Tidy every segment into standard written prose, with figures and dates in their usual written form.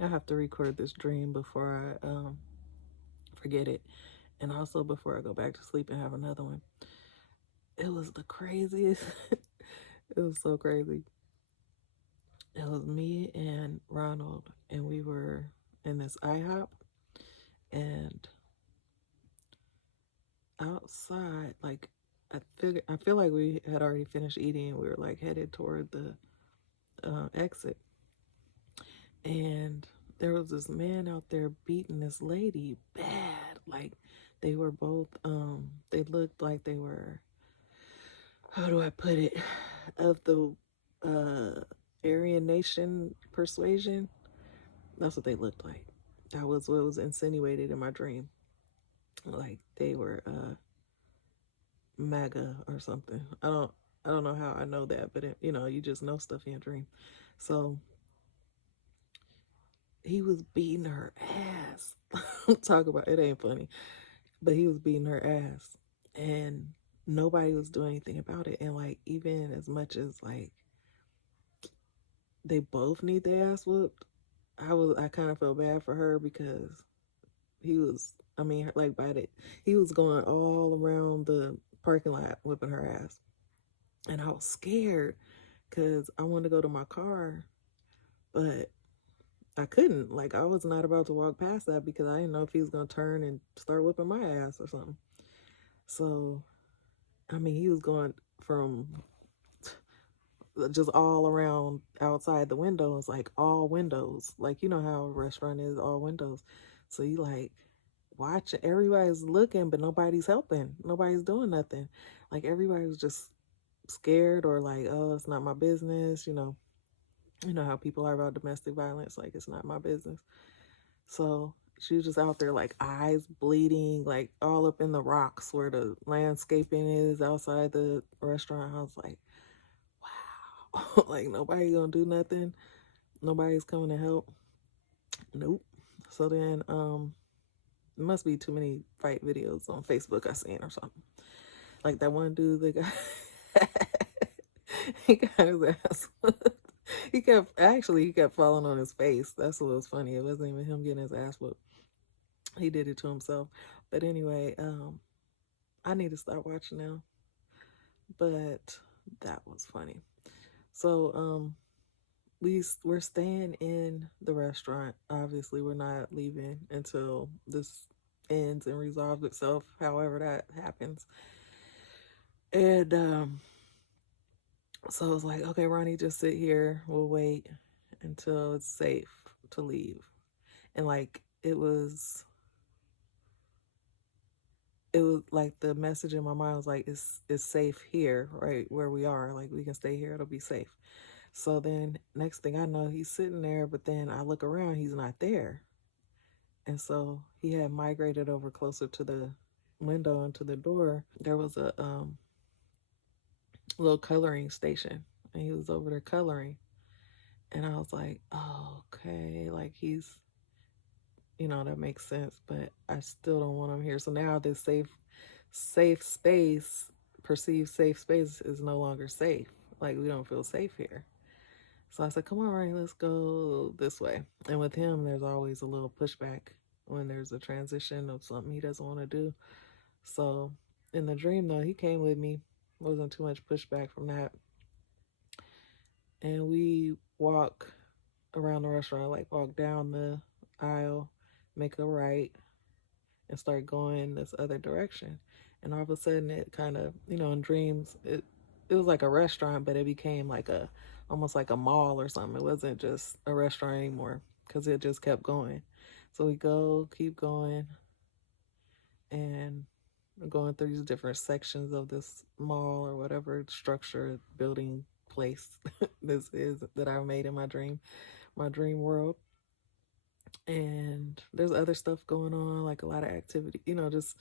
I have to record this dream before I forget it, and also before I go back to sleep and have another one. It was the craziest. It was so crazy. It was me and Ronald, and we were in this IHOP, and outside, like I feel like we had already finished eating, and we were like headed toward the exit, and there was this man out there beating this lady bad. Like they were both, they looked like they were, how do I put it, of the uh, Aryan Nation persuasion. That's what they looked like. That was what was insinuated in my dream. Like they were MAGA or something. I don't know how I know that, but you know, you just know stuff in your dream. So he was beating her ass. Talk about it, ain't funny, but he was beating her ass, and nobody was doing anything about it. And like even as much as like they both need their ass whooped, I kind of felt bad for her because he was, I mean, like by the, he was going all around the parking lot whipping her ass, and I was scared because I wanted to go to my car, but I couldn't. Like I was not about to walk past that because I didn't know if he was gonna turn and start whipping my ass or something. So I mean, he was going from just all around outside the windows, like all windows. Like you know how a restaurant is, all windows. So you like watch, everybody's looking, but nobody's helping. Nobody's doing nothing. Like everybody was just scared or like, oh, it's not my business. You know how people are about domestic violence. Like it's not my business. So she was just out there like eyes bleeding, like all up in the rocks where the landscaping is outside the restaurant. I was like, wow, like nobody gonna do nothing. Nobody's coming to help. Nope. So then, it must be too many fight videos on Facebook I seen or something. Like that one dude that got he got his ass. He kept falling on his face. That's what was funny. It wasn't even him getting his ass whooped. He did it to himself. But anyway, I need to stop watching now. But that was funny. So we're staying in the restaurant. Obviously, we're not leaving until this ends and resolves itself, however that happens. And so I was like, okay, Ronnie, just sit here. We'll wait until it's safe to leave. And like it was like the message in my mind was like it's safe here, right where we are. Like we can stay here, it'll be safe. So then next thing I know, he's sitting there, but then I look around, he's not there. And so he had migrated over closer to the window and to the door. There was a little coloring station, and he was over there coloring. And I was like, oh, okay, like he's, that makes sense, but I still don't want him here. So now this safe space, perceived safe space, is no longer safe. Like we don't feel safe here. So I said, come on, Ray, let's go this way. And with him, there's always a little pushback when there's a transition of something he doesn't want to do. So in the dream, though, he came with me. Wasn't too much pushback from that. And we walk around the restaurant, like walk down the aisle, make a right, and start going this other direction. And all of a sudden, it kind of, in dreams, it was like a restaurant, but it became like a almost like a mall or something. It wasn't just a restaurant anymore because it just kept going. So we go, keep going, and we're going through these different sections of this mall or whatever structure, building, place this is that I made in my dream world. And there's other stuff going on, like a lot of activity, just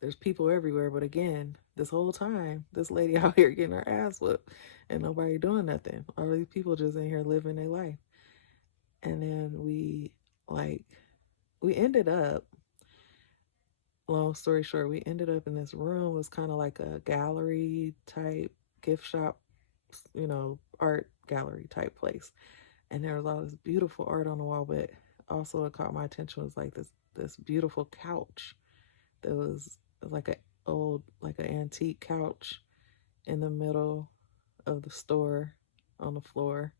there's people everywhere. But again, this whole time, this lady out here getting her ass whooped and nobody doing nothing. All these people just in here living their life. And then like, we ended up, long story short, we ended up in this room. It was kind of like a gallery type gift shop, art gallery type place. And there was all this beautiful art on the wall, but also what caught my attention was like this beautiful couch that was like an antique couch in the middle of the store on the floor.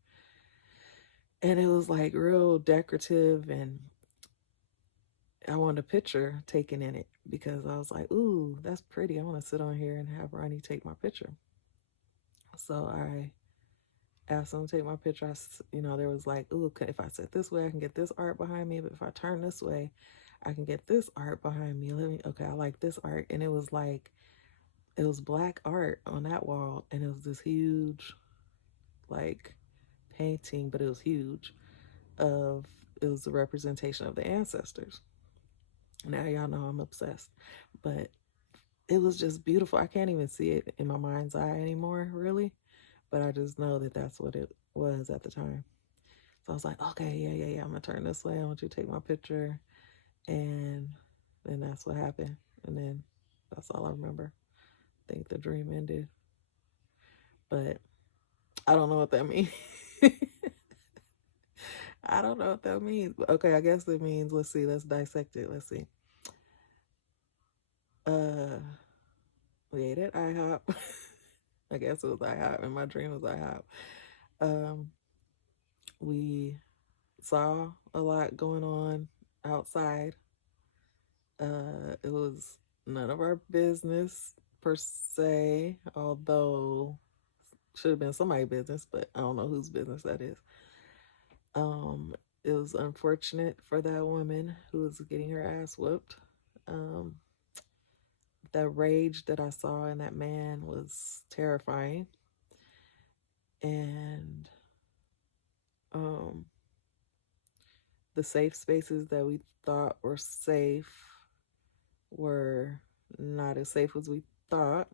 And it was like real decorative, and I wanted a picture taken in it because I was like, ooh, that's pretty. I want to sit on here and have Ronnie take my picture. So I asked him to take my picture. There was like, ooh, if I sit this way, I can get this art behind me. But if I turn this way, I can get this art behind me. Okay, I like this art. And it was like, it was black art on that wall. And it was this huge, like, painting, but it was huge. It was the representation of the ancestors. Now y'all know I'm obsessed. But it was just beautiful. I can't even see it in my mind's eye anymore, really. But I just know that that's what it was at the time. So I was like, okay, yeah. I'm going to turn this way. I want you to take my picture. And then that's what happened. And then that's all I remember. I think the dream ended. But I don't know what that means. I don't know what that means. Okay, I guess it means, let's see, let's dissect it. Let's see. We ate at IHOP. I guess it was IHOP, and my dream was IHOP. We saw a lot going on outside. It was none of our business per se, although should have been somebody's business, but I don't know whose business that is. It was unfortunate for that woman who was getting her ass whooped. The rage that I saw in that man was terrifying. And the safe spaces that we thought were safe were not as safe as we thought.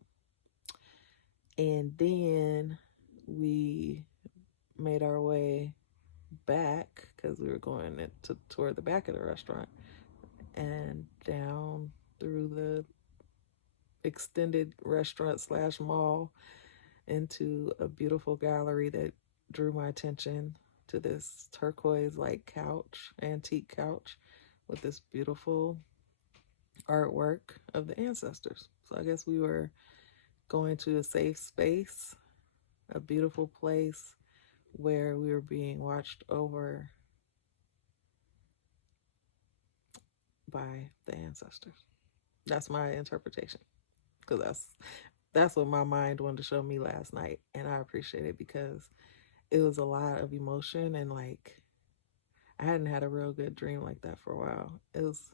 And then we made our way back because we were going toward the back of the restaurant and down through the extended restaurant / mall into a beautiful gallery that drew my attention to this turquoise like couch, antique couch with this beautiful artwork of the ancestors. So I guess we were going to a safe space, a beautiful place where we were being watched over by the ancestors. That's my interpretation, because that's what my mind wanted to show me last night, and I appreciate it because it was a lot of emotion, and like I hadn't had a real good dream like that for a while. It was,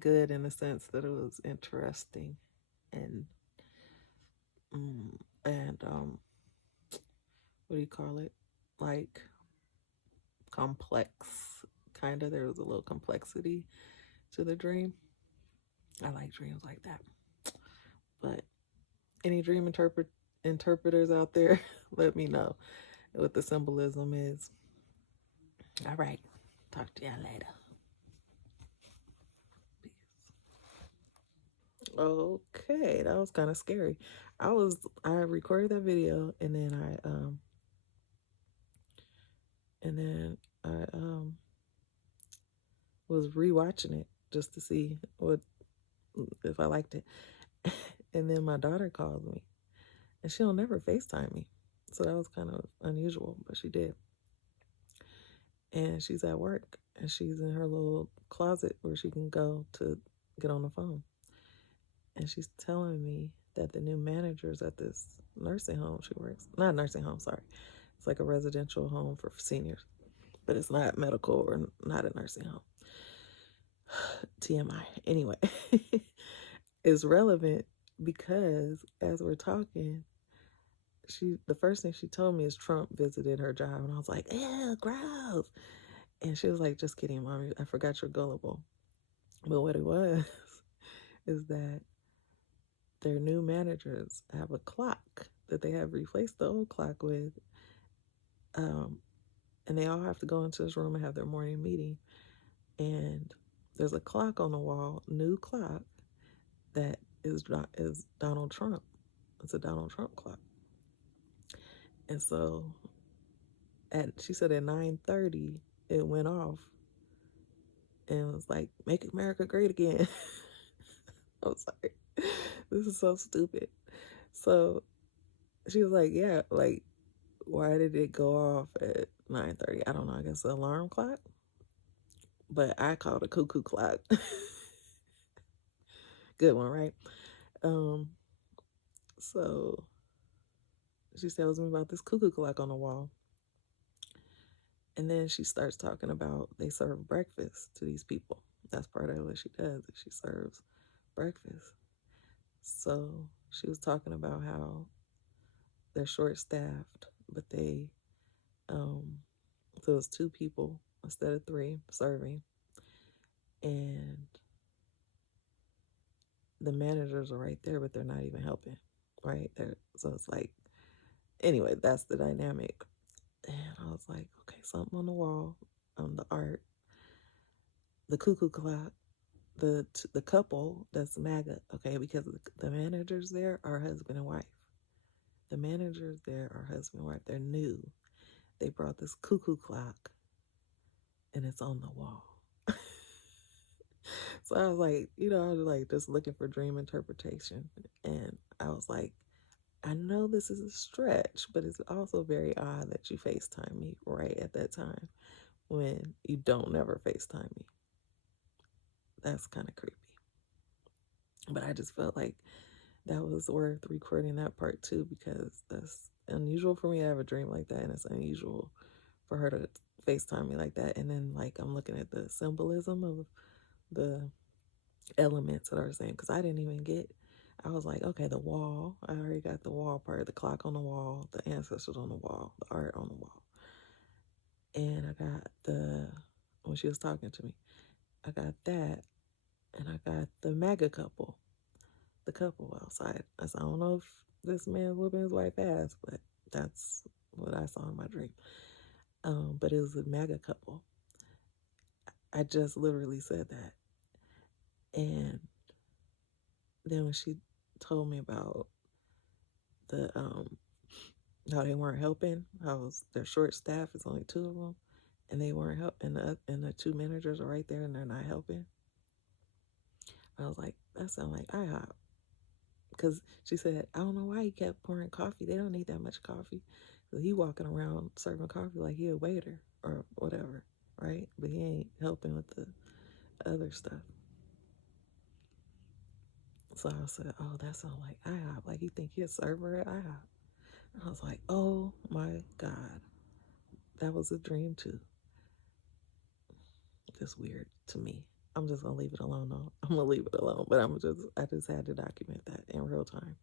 good in the sense that it was interesting and what do you call it? Like complex, kind of. There was a little complexity to the dream. I like dreams like that. But any dream interpreters out there, let me know what the symbolism is. All right. Talk to y'all later. Peace. Okay, that was kind of scary. I recorded that video, and then I was rewatching it just to see if I liked it. And then my daughter called me, and she'll never FaceTime me. So that was kind of unusual, but she did. And she's at work, and she's in her little closet where she can go to get on the phone. And she's telling me that the new managers at this nursing home she works, not nursing home, sorry. It's like a residential home for seniors, but it's not medical or not a nursing home. TMI. Anyway, it's relevant because as we're talking, the first thing she told me is Trump visited her job, and I was like, ew, gross. And she was like, just kidding, Mommy, I forgot you're gullible. But what it was is that their new managers have a clock that they have replaced the old clock with. And they all have to go into this room and have their morning meeting. And there's a clock on the wall, new clock, that is Donald Trump. It's a Donald Trump clock. And so she said at 9:30 it went off and was like, "Make America great again." I was like, this is so stupid. So she was like, yeah, like, why did it go off at 9:30? I don't know. I guess the alarm clock, but I called a cuckoo clock. Good one, right? Um, so she tells me about this cuckoo clock on the wall. And then she starts talking about they serve breakfast to these people. That's part of what she does. She serves breakfast. So she was talking about how they're short staffed, but um, so it's 2 people instead of 3 serving, and the managers are right there, but they're not even helping, right? So it's like, anyway, that's the dynamic. And I was like, okay, something on the wall, the art, the cuckoo clock, the couple that's MAGA, okay, because the managers there are husband and wife. The managers there are husband and wife. They're new. They brought this cuckoo clock, and it's on the wall. So I was like, I was like just looking for dream interpretation. And I was like, I know this is a stretch, but it's also very odd that you FaceTime me right at that time when you don't never FaceTime me. That's kind of creepy. But I just felt like that was worth recording that part too, because that's unusual for me to have a dream like that, and it's unusual for her to FaceTime me like that. And then, like, I'm looking at the symbolism of the elements that are the same, because I didn't even get, I was like, okay, the wall, I already got the wall part, the clock on the wall, the ancestors on the wall, the art on the wall. And I got when she was talking to me, I got that, and I got the MAGA couple, the couple outside. I said, I don't know if this man's whooping his wife ass, but that's what I saw in my dream. But it was a MAGA couple. I just literally said that. And then when she told me about the how they weren't helping, how they're short staff, it's only 2 of them, and they weren't helping, and the 2 managers are right there and they're not helping. I was like, that sounds like IHOP. Because she said, I don't know why he kept pouring coffee. They don't need that much coffee. So he walking around serving coffee like he a waiter or whatever, right? But he ain't helping with the other stuff. So I said, oh, that sounds like IHOP. Like, you think he a server at IHOP? And I was like, oh my God. That was a dream too. Just weird to me. I'm just gonna leave it alone though. I'm gonna leave it alone. But I just had to document that in real time.